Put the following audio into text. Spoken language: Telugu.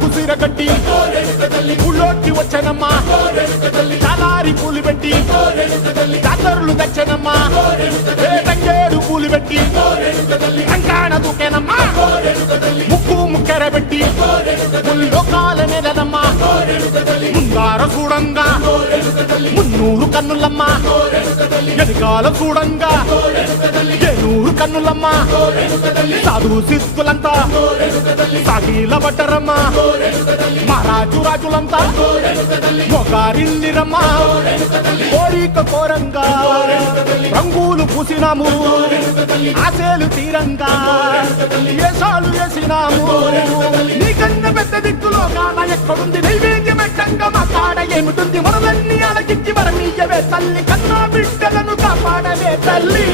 కుసిరగట్టి ఊళ్ళోకి వచ్చనమ్మా చాలారి పూలు పెట్టి జాతరులు తెచ్చనమ్మా తంగేడు పూలు పెట్టి కంకాణ దూకేనమ్మా ముక్కు ముక్కెర పెట్టి ముల్లోకాల నెలనమ్మా ముందార చూడంగా మున్నూరు కన్నులమ్మా వెనకాల చూడంగా ఏనూరు కన్నులమ్మా సాధువు సిద్ధులంతా సాగిల బట్టరమ్మా మహారాజు రాజులంతా మొగారిల్లిరమ్మా కోరిక కోరంగా రంగులు పూసినాము ఆశలు తీరంగా ఏసాలు వేసినాము నీకన్నా పెద్ద దిక్కులో కాన ఎక్కడుంది నైవేద్యం ఎట్టంగా మా కాడ ఏమిటుంది మనలన్నీ అలకిచ్చి వరమీయవే తల్లి కన్నా బిడ్డలను కాపాడవే తల్లి